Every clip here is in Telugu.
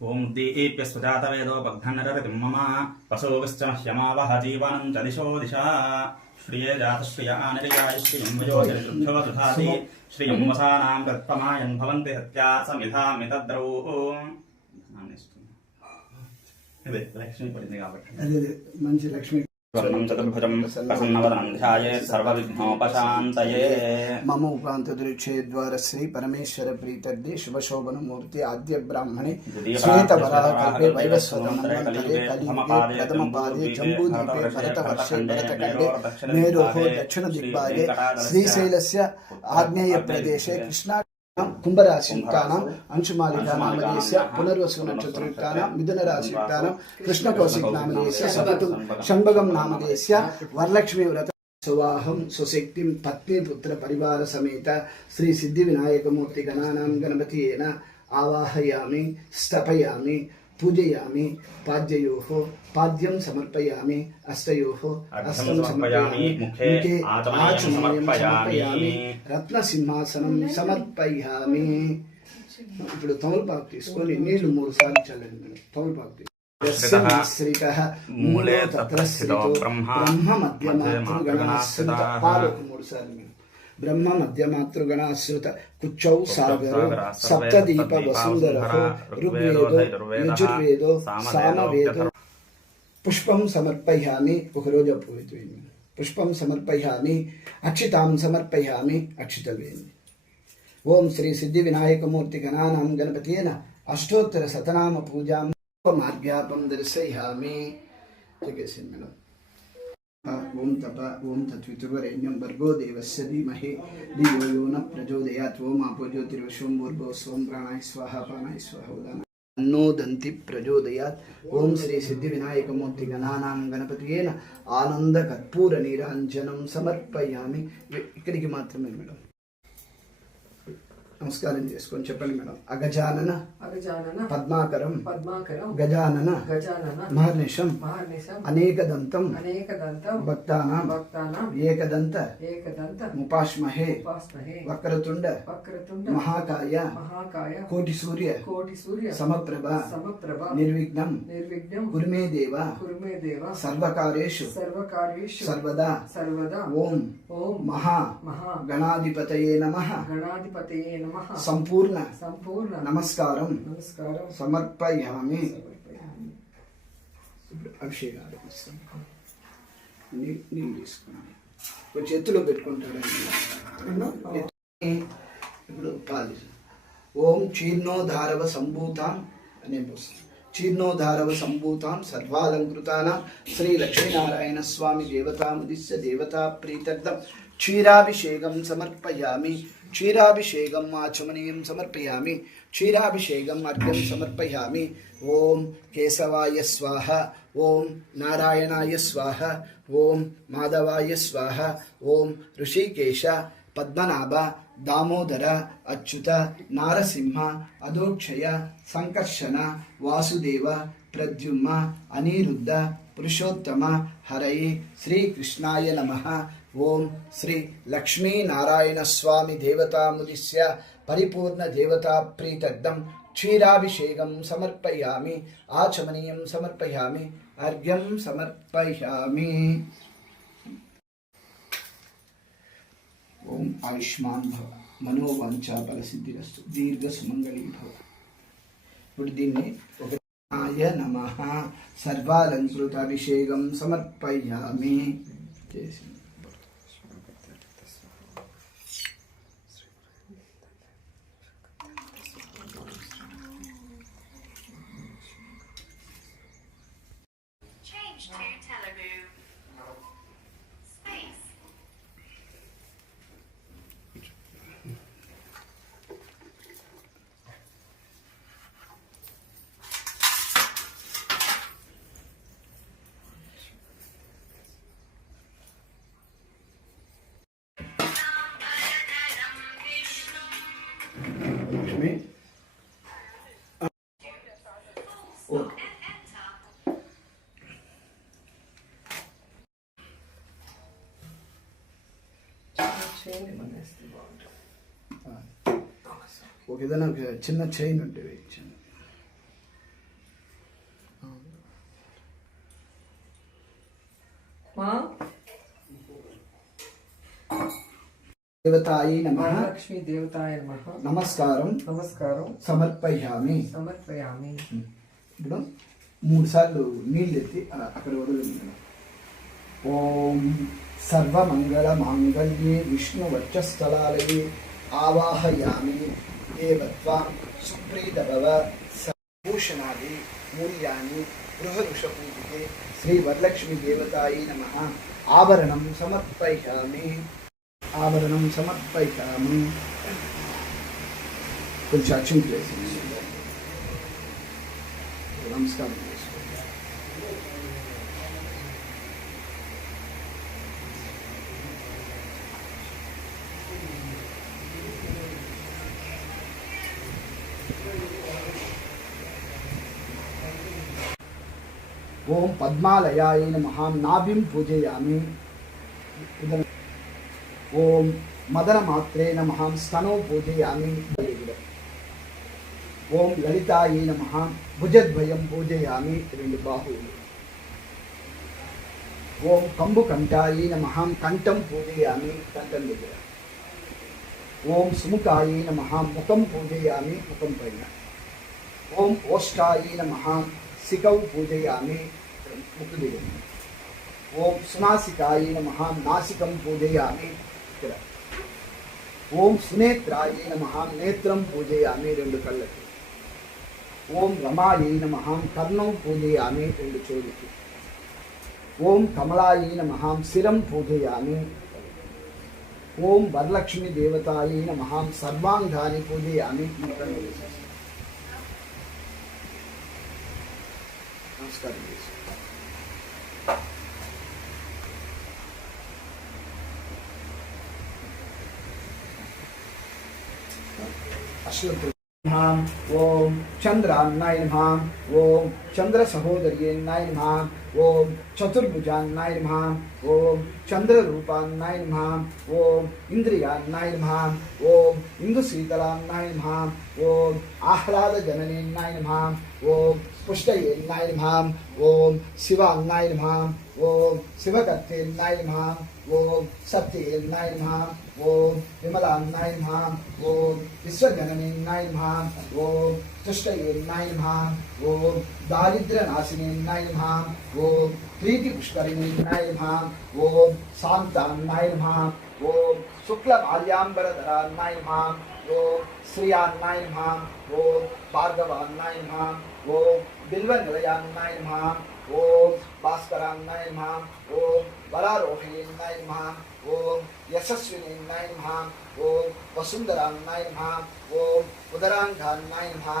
ఓం దీప్య సుజాతవేదో బగ్ధన్నరతిం మమ వసోగశ్చ మహ్యమావహ జీవనం చ దిశో దిశా శ్రియ జాతశ్రియ ఆనిర్యాయ శ్రియం వయోజనిశుద్ధో దధాతి శ్రియం వసానాం ప్రత్పమాయన్ భవంతి హత్యా సమిధామి తద్రౌ లక్ష్మి పడింది కాబట్టి మంచి లక్ష్మి వర్ణం చతుర్భుజం ప్రసన్నవదనం ధ్యాయేత్ సర్వవిఘ్నోపశాంతయే మమ ఉపాంతదురుక్షే ద్వార శ్రీ పరమేశ్వర ప్రీతర్ది శుభశోభన మూర్తి ఆద్య బ్రాహ్మణి శ్వేత వరాహకల్పే వైవస్వత మన్వంతరే కలియుగే ప్రథమ జంబూద్వీపే భరత వర్షే భరతఖండే మేరోః దక్షిణ దిగ్భాగే శ్రీశైలస్య ఆగ్నేయ ప్రదేశే కృష్ణా అంశుమాలికా నామదేశ పునర్వసు మిథున నామదేశ సపతు షణ్భగం నామదేశ వరలక్ష్మీ వ్రత సువాహం సుశక్తిం పత్ని పుత్ర పరివార సమేత శ్రీ సిద్ధి వినాయకమూర్తి గణానాం గణపతియేన ఆవాహయామి స్థపయామి పూజయామి పాద్యయోః పాద్యం సమర్పయామి అష్టయోః అస్తం సమర్పయామి ముఖే ఆచమనీయం సమర్పయామి రత్న సింహాసనం సమర్పయామి ఇప్పుడు తమలపాకు తీసుకొని నీళ్ళు మూడు సార్లు చల్లండి తమలపాకు తీసుకొని మూలే తత్ర స్థితో బ్రహ్మ మధ్యమాతృగణాశ్రిత పాలకు మూడు సార్లు ब्रह्म मध्यमातृगणाश्रित कुचौ सागरो सप्तदीप वसुंधरः ऋग्वेदो यजुर्वेदो सामवेदो। पुष्प समर्पयामि पुहरोज पूरी पुष्प समर्पयामि अक्षिता समर्पयामि अक्षित ओम श्री सिद्धि विनायक मूर्ति गणा गणपत अष्टोत्तर सतनाम पूजा मार्ग्यापम दर्शयामी ठीक है ఓం తప ఓం తత్వితుర్వరేణ్యం భర్గో దేవస్య ధీమహే. ధియో యో న ప్రచోదయాత్ ఓం ఆపో జ్యోతిర్వశోం భూర్భో స్వం ప్రాణాయ స్వాహ ప్రాణాయ స్వాహ ఉదాన అన్నోదంతి ప్రచోదయాత్. ఓం శ్రీ సిద్ధి వినాయకమూర్తి గణానాం గణపతియేన. ఆనంద కర్పూర నీరాంజనం సమర్పయామి. ఇక్కడికి మాత్రమే మేడం. నమస్కారం చేసుకొని చెప్పండి మేడం. అగజానన అగజానన పద్మాకరం పద్మాకరం గజానన గజానన మహర్నిషం మహర్నిశం అనేకదంతం అనేకదంతం భక్తానాం భక్తానాం ఏకదంత ఏకదంత ముపాష్మహే ఉపాస్మహే వక్రతుండ వక్రతుండ మహాకాయ మహాకాయ కోటి సూర్య కోటి సూర్య సమప్రభ సమప్రభ నిర్విఘ్నం నిర్విఘ్నం కురుమే దేవ కురుమే దేవ సర్వకార్యేషు సర్వకార్యేషు సర్వదా సర్వదా ఓం ఓం మహా మహా గణాధిపతయే నమ గణాధిపతయే నమః సంపూర్ణ సంపూర్ణ నమస్కారం నమస్కారం। సమర్పయామి. ఇప్పుడు అభిషేకాలు నీ- నీళ్ళు తీసుకున్నాను. ఇప్పుడు చేతిలో పెట్టుకుంటారండి ఇప్పుడు పాలి ఓం చీర్ణోధారవ సంభూతాం అనే పుస్తకం చీర్ణోధారవ సంభూతాం సర్వాలంకృతానాం శ్రీ లక్ష్మీనారాయణ స్వామి దేవతాముదిశ్య దేవతా ప్రీతర్థం క్షీరాభిషేకం సమర్పయామి. క్షీరాభిషేకం ఆచమనీయం సమర్పయామి. క్షీరాభిషేకం అర్ఘ్యం సమర్పయామి. ఓం కేశవాయ స్వాహ. ఓం నారాయణాయ స్వాహ. ఓం మాధవాయ స్వాహ. ఓం ఋషికేశ. పద్మనాభ. దామోదర. అచ్యుత. నారసింహ. అధోక్షయ సంకర్షణ. వాసుదేవ. ప్రద్యుమ్న. అనిరుద్ధ. పురుషోత్తమ. హరయే. శ్రీకృష్ణాయ నమ. ఓం శ్రీ లక్ష్మీనారాయణ స్వామి దేవతాముదిశ్య పరిపూర్ణ దేవతా ప్రీతర్థం క్షీరాభిషేకం సమర్పయామి ఆచమనీయం సమర్పయామి అర్ఘ్యం సమర్పయామి. ఓం ఆయుష్మాన్ భవ మనోవాంఛ ఫలసిద్ధిరస్తు దీర్ఘ సుమంగళీ భవ ఇప్పుడు దీన్ని ఒక ఆయ నమ సర్వాలంకృత అభిషేకం సమర్పయామి చేసింది చేయండి మన ఒక ఏదైనా చిన్న చైన్ ఉంటే చిన్న దేవతాయి నమ. లక్ష్మీ దేవతాయ నమస్కారం. నమస్కారం. సమర్పయామి. సమర్పయామి. ఇప్పుడు మూడు సార్లు నీళ్ళు ఎత్తి అక్కడ వదలండి ఓం సర్వమంగళమాంగళ్యే మాంగళ్యే ఆవాహయామి దేవత్వాం సుప్రీతభవ భూషణాది మూల్యాన్ని గృహరుషపూజితే శ్రీ వరలక్ష్మి దేవతాయి నమ. ఆభరణం సమర్పయామి. ఆభరణం సమర్పయామి. కొంచెం అక్షింతలు చేసి నమస్కారం. చేసుకోండి ఓం పద్మాలయాయ నమః నాభిం పూజయామి ఉదరం ఓం మదనమాత్రే నమః స్తనో పూజయామి ఓం లలితాయే నమః భుజద్వయం పూజయామి రెండు బాహువులు ఓం కంబుకంఠాయే నమః కంఠం పూజయామి కంఠం దగ్గర ఓం సుముఖాయే నమః ముఖం పూజయామి ముఖం పైన ఓం ఓష్టాయే నమః శిఖౌ పూజయామి ఓం సునాసికాయ నమ నాసికం పూజయామి ఇక్కడ. ఓం సునేత్రాయ నమ నేత్రం పూజయామి రెండు కళ్ళకి. ఓం రమాయ నమ కర్ణం పూజయామి రెండు చెవులకి. ఓం కమలాయ నమ శిరం పూజయామి. ఓం వరలక్ష్మి దేవతాయై నమ సర్వాంగాన్ని పూజయామి నమస్కారం আসলে అశ్వత్థ నమః ఓం చంద్రాన్నాయ నమః ఓం చంద్ర సహోదర్యేన్నాయ నమః ఓం చతుర్భుజాన్నాయ నమః ఓం చంద్ర రూపాన్నాయ నమః ఓం ఇంద్రియాన్నాయ నమః ఓం ఇందు శీతలాన్నాయ నమః ఓం ఆహ్లాద జననేన్నాయ నమః ఓం పుష్టయేన్నాయ నమః ఓం శివాన్నాయ నమః ఓం శివకర్తేన్నాయ నమః ఓం సత్యేన్నాయ నమః ఓం విమలాన్నాయ నమః ఓం విశ్వజననేన్నాయ నమః ఓం తుష్టయేన్నాయ నమః ఓం దారిద్ర్యనాశినేన్నాయ నమః ఓం ప్రీతి పుష్కరిణీనాయ నమః ఓం శాంతాన్నాయ నమః ఓం శుక్లమాల్యాంబరధరాన్నాయ నమః ఓం శ్రియాన్నాయ నమః ఓం భార్గవాన్నాయ నమః ఓం బిల్వనిలయాన్నాయ నమః ఓం భాస్కరాన్నాయ నమః ఓం వరారోహయేన్నాయ నమః ఓం యశస్వినేన్నాయ నమః ఓం వసుంధరాన్నాయ నమః ఓం ఉదరాంగాన్నాయ నమః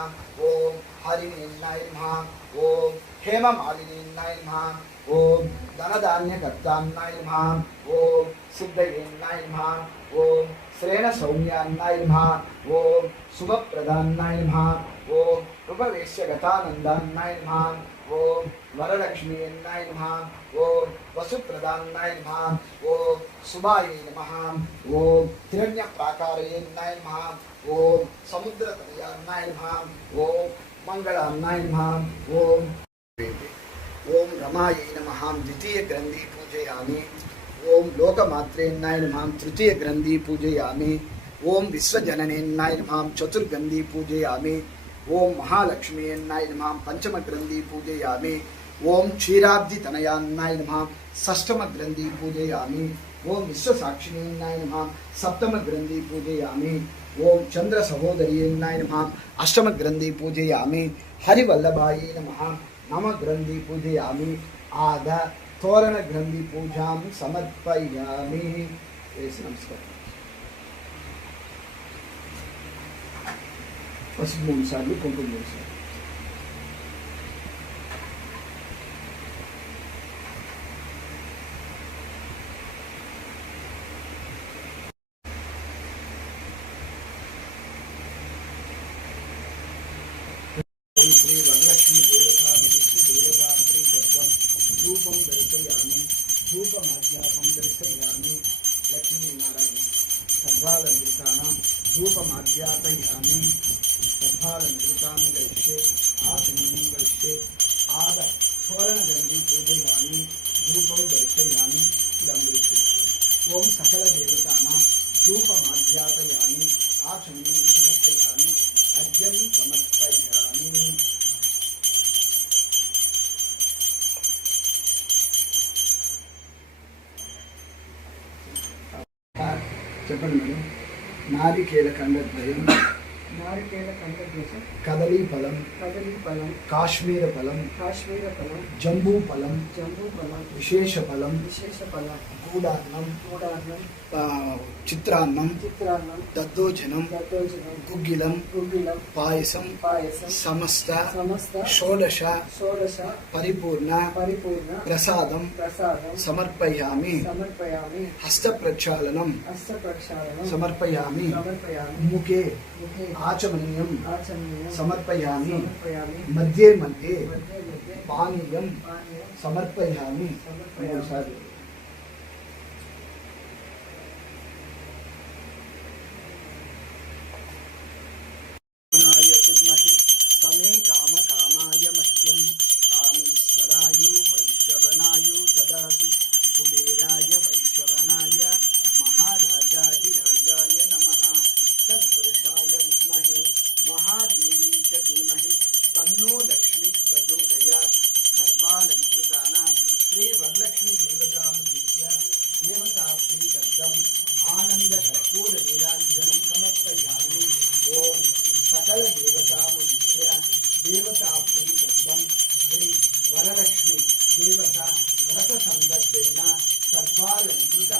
ఓం హరిణేన్నాయ నమః ఓం హేమమాలినేన్నాయ నమః ఓం ధనధాన్యకర్తాన్నాయ నమః ఓం సిద్ధయేన్నాయ నమః ఓం శ్రేణ సౌమ్యాన్నాయ నమః ఓం శుభప్రదాన్నాయ నమః ఓం ఉపవేశ్యగతానందాన్నాయ నమః ఓం వరలక్ష్మి అన్నాయ నమ ఓం వసుప్రదాన్నాయ నమ ఓం సుభాయ నమ ఓం హిరణ్య ప్రాకారయేన్నాయ నమ ఓం సముద్రతనయాన్నాయ నమ ఓం మంగళాన్నాయ నమ ఓం ఓం రమాయ నమ ద్వితీయ గ్రంథి పూజయామి. ఓం లోకమాత్రేన్నాయ నమ తృతీయ గ్రంథి పూజయామి. ఓం విశ్వజననేన్నాయ నమ చతుర్గంధి పూజయామి. ఓం మహాలక్ష్మీయన్నాయ నమః పంచమ గ్రంథి పూజయామి ఓం క్షీరాబ్ది తనయాన్నాయ నమః షష్టమ గ్రంథి పూజయామి ఓం విశ్వసాక్షిణీయన్నాయ నమః సప్తమ గ్రంథి పూజయామి ఓం చంద్ర సహోదర్యేన్నాయ నమః అష్టమ గ్రంథి పూజయామి హరివల్లభాయే నమః నమ గ్రంథి పూజయామి ఆద తోరణ గ్రంథి పూజాం సమర్పయామి వేసి నమస్కారం పసుపు మూడు సార్లు కుంకుమ మూడు సార్లు ఓం శ్రీ వరలక్ష్మి దేవతా విష్ణు దేవతా ప్రీతత్వం రూపం దర్శయామి ధూపమాధ్యాపం దర్శయామి లక్ష్మీనారాయణ ఆహారమితాం గైష్యే ఆసనం గైష్యే ఆద తోరణగంధి పూజయామి ధూపం దర్శయామి ఇదంబృతి ఓం సకల దేవతానాం ధూపమాధ్యాపయామి ఆసనం సమర్పయామి అద్యం సమర్పయామి చెప్పండి మేడం. నాది కీలకండ ద్వయం. కదలీ ఫలం కదలి ఫలం కాశ్మీర ఫలం కాశ్మీర ఫలం జంబూ ఫలం జంబూ ఫలం విశేష ఫలం విశేష ఫలం గూడాన్నం కూడాన్నం ఆ, చిత్రాన్నం చిత్రాన్నం దద్దోజనం దద్దోజనం గుగ్గిలం గుగ్గిలం పాయసం పాయసం సమస్త సమస్త షోడశ షోడశ పరిపూర్ణ పరిపూర్ణ ప్రసాదం ప్రసాదం సమర్పయామి సమర్పయామి హస్త ప్రక్షాళనం హస్త ప్రక్షాళనం సమర్పయామి సమర్పయామి ముఖే ముఖే ఆచమనీయం ఆచమనీయం సమర్పయామి సమర్పయామి మధ్యే మధ్యే దేవతా ప్రీతర్థం శ్రీ వరలక్ష్మి దేవత రథ సందర్భేన సర్వాలంకృత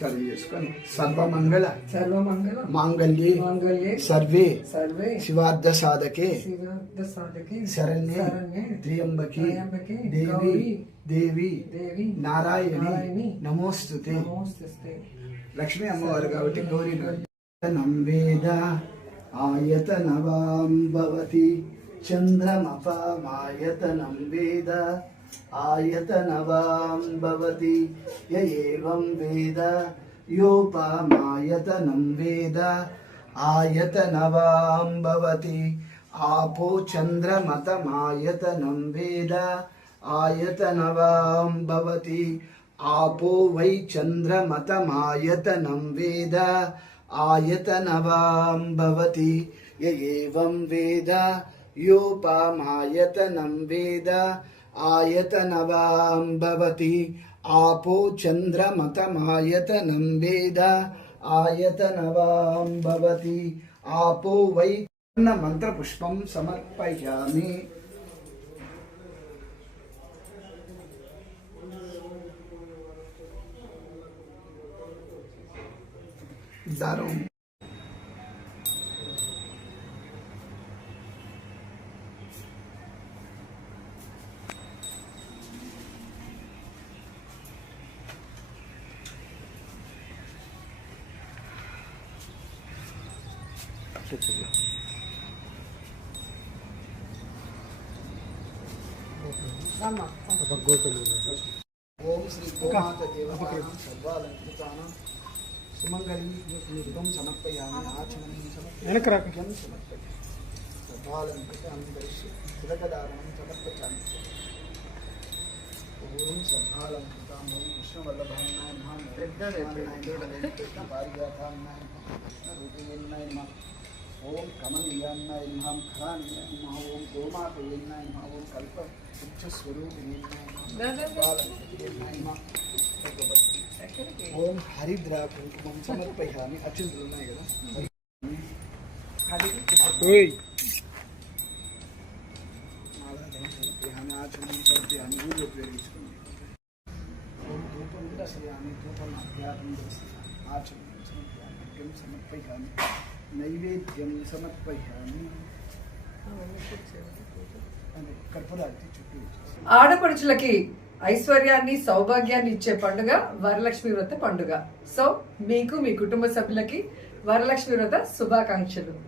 నమస్కారం చేసుకొని సర్వమంగళ సర్వమంగళ మాంగళ్యే మాంగళ్యే సర్వే సర్వే శివార్థ సాధకే శివార్థ సాధకే శరణ్యే త్ర్యంబకి దేవి దేవి దేవి నారాయణి నారాయణి నమోస్తుతే నమోస్తుతే లక్ష్మీ అమ్మవారు కాబట్టి గౌరీ నం వేద ఆయతనవాం భవతి చంద్రమపామాయతనం వేద ఆయతనవాం భవతి య ఏవం వేద యోపామాయతనం వేద ఆయతనవాం భవతి ఆపో చంద్రమతమాయతనం వేద ఆయతనవాం భవతి आपो वै चन्द्रमतमायतनं वेद आयतनवां भवति य एवं वेद योपामायतनं वेद आयतनवां भवति आपो चन्द्रमतमायतनं वेद आयतनवां भवति आपो वै मन्त्रपुष्पं समर्पयामि దారం శ్రీ గోమాత దేవతానాం సర్వాలంకృతానాం సుమంగళి శుభం సమర్పయామి ఆచమనీయం సమర్పయామి సమర్పయామి సర్వాలంకృతాం దర్శి తిలకదారణం సమర్పయామి ఓం సర్వాలంకృతాం ఓం కృష్ణవల్లభాయ నమః పారిజాతాయ నమః రూపిణ్యాయ నమః ఓం కమనీయాన్నాయ నమః ఖరాన్యాయ నమః ఓం గోమాతయాయ నమః ఓం కల్ప వృక్షస్వరూపిణ్యాయ నమః సర్వాలంకృతాయ నమః ఓం హరిద్రా కుంకుమం సమర్పయామి అత్యంతులు ఉన్నాయి కదా సమర్పయామి ఆచమనం సమర్పయామి ఊరు ఉపయోగించుకుని ఓం ధూపం దర్శయామి ధూపం అధ్యాపం దర్శయామి ఆచమనం సమర్పయామి అర్ఘ్యం సమర్పయామి నైవేద్యం సమర్పయామి ఆడపడుచులకి ఐశ్వర్యాన్ని సౌభాగ్యాన్ని ఇచ్చే పండుగ వరలక్ష్మి వ్రత పండుగ. సో మీకు మీ కుటుంబ సభ్యులకి వరలక్ష్మి వ్రత శుభాకాంక్షలు.